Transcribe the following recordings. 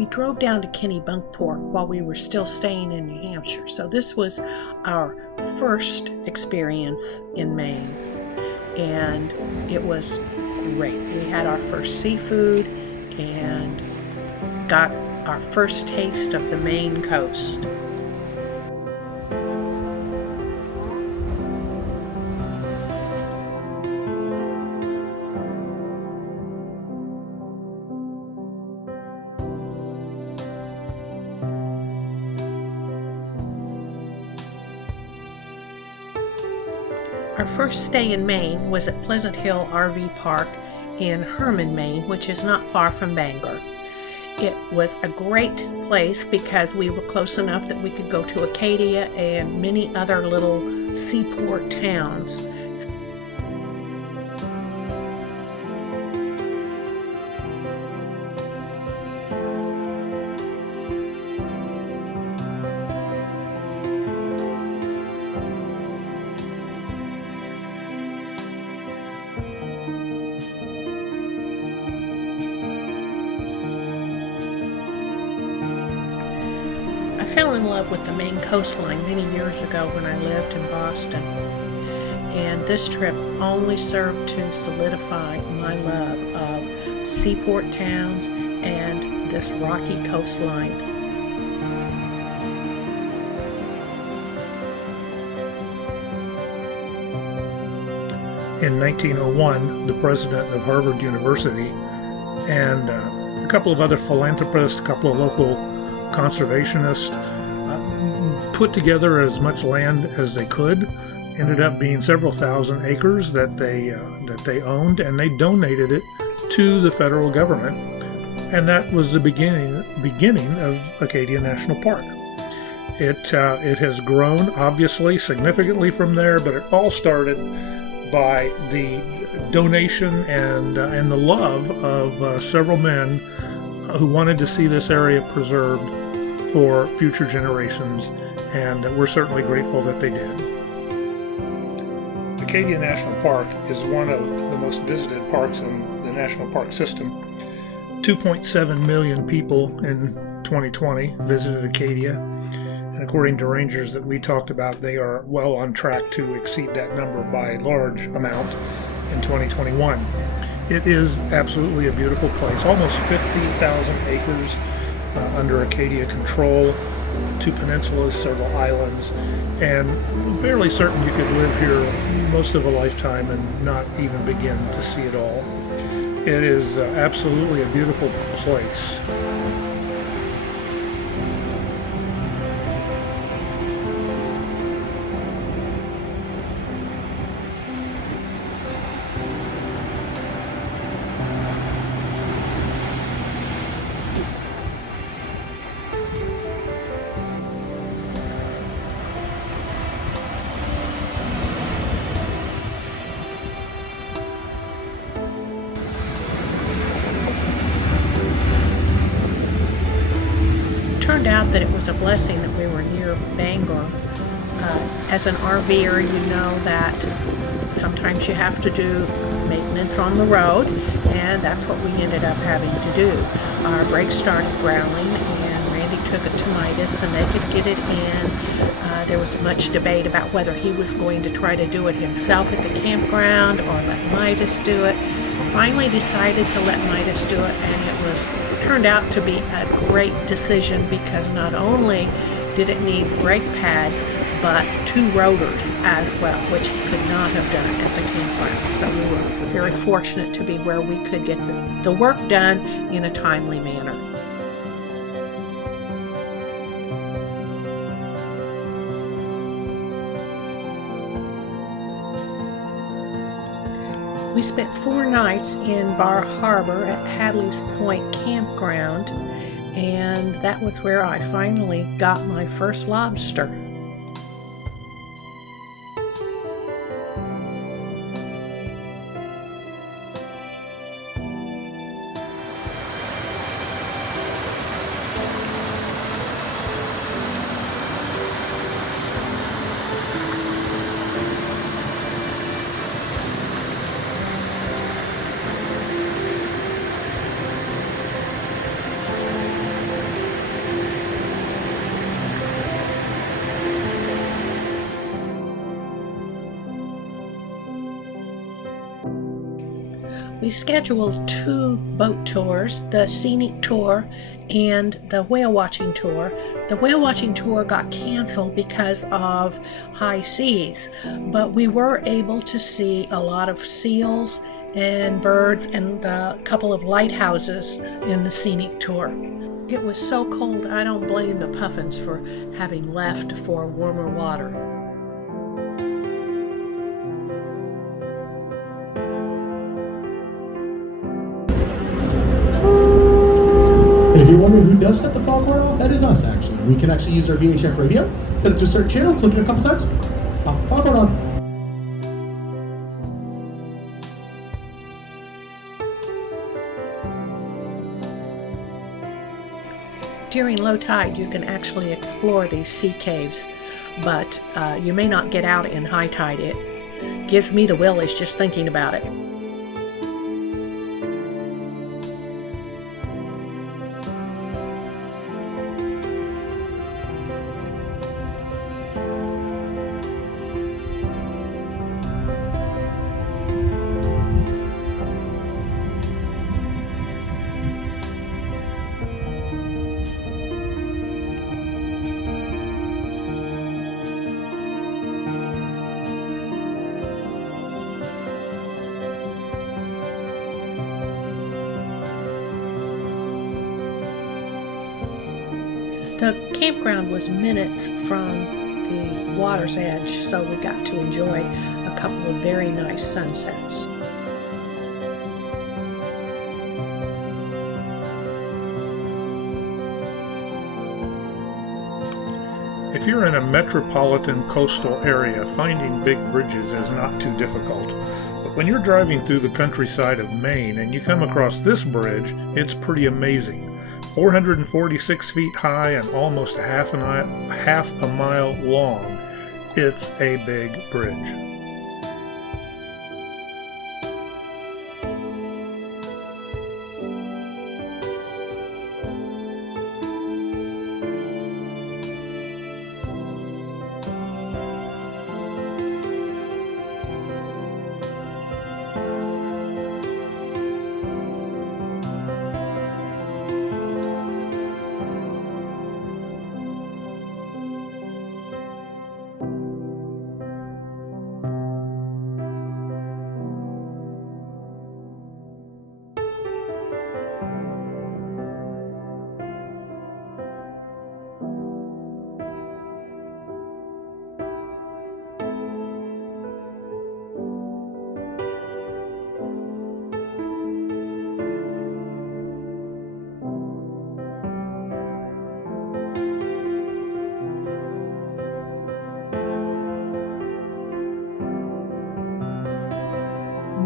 we drove down to Kennebunkport while we were still staying in New Hampshire. So this was our first experience in Maine, and it was great. We had our first seafood and got our first taste of the Maine coast. Our first stay in Maine was at Pleasant Hill RV Park in Herman, Maine, which is not far from Bangor. It was a great place because we were close enough that we could go to Acadia and many other little seaport towns. I fell in love with the Maine coastline many years ago when I lived in Boston, and this trip only served to solidify my love of seaport towns and this rocky coastline. In 1901, the president of Harvard University and a couple of other philanthropists, a couple of local conservationists put together as much land as they could. Ended up being several thousand acres that they owned, and they donated it to the federal government, and that was the beginning of Acadia National Park. It has grown obviously significantly from there, but it all started by the donation and the love of several men who wanted to see this area preserved for future generations, and we're certainly grateful that they did. Acadia National Park is one of the most visited parks in the national park system. 2.7 million people in 2020 visited Acadia, and according to rangers that we talked about, they are well on track to exceed that number by a large amount in 2021. It is absolutely a beautiful place, almost 50,000 acres under Acadia control, 2 peninsulas, several islands, and fairly certain you could live here most of a lifetime and not even begin to see it all. It is absolutely a beautiful place. Turned out that it was a blessing that we were near Bangor. As an RVer, you know that sometimes you have to do maintenance on the road, and that's what we ended up having to do. Our brakes started growling, and Randy took it to Midas, and they could get it in. There was much debate about whether he was going to try to do it himself at the campground or let Midas do it. Finally decided to let Midas do it, and it turned out to be a great decision because not only did it need brake pads, but 2 rotors as well, which he could not have done at the campground. So we were very fortunate to be where we could get the work done in a timely manner. We spent 4 nights in Bar Harbor at Hadley's Point Campground, and that was where I finally got my first lobster. We scheduled 2 boat tours, the scenic tour and the whale watching tour. The whale watching tour got canceled because of high seas, but we were able to see a lot of seals and birds and a couple of lighthouses in the scenic tour. It was so cold, I don't blame the puffins for having left for warmer water. And if you're wondering who does set the foghorn off, that is us actually. We can actually use our VHF radio, set it to a certain channel, click it a couple times, pop the foghorn on. During low tide, you can actually explore these sea caves, but you may not get out in high tide. It gives me the willies just thinking about it. The campground was minutes from the water's edge, so we got to enjoy a couple of very nice sunsets. If you're in a metropolitan coastal area, finding big bridges is not too difficult. But when you're driving through the countryside of Maine and you come across this bridge, it's pretty amazing. 446 feet high and almost half a mile long. It's a big bridge.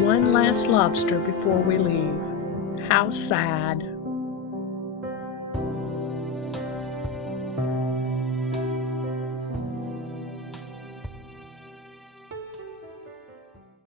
One last lobster before we leave. How sad.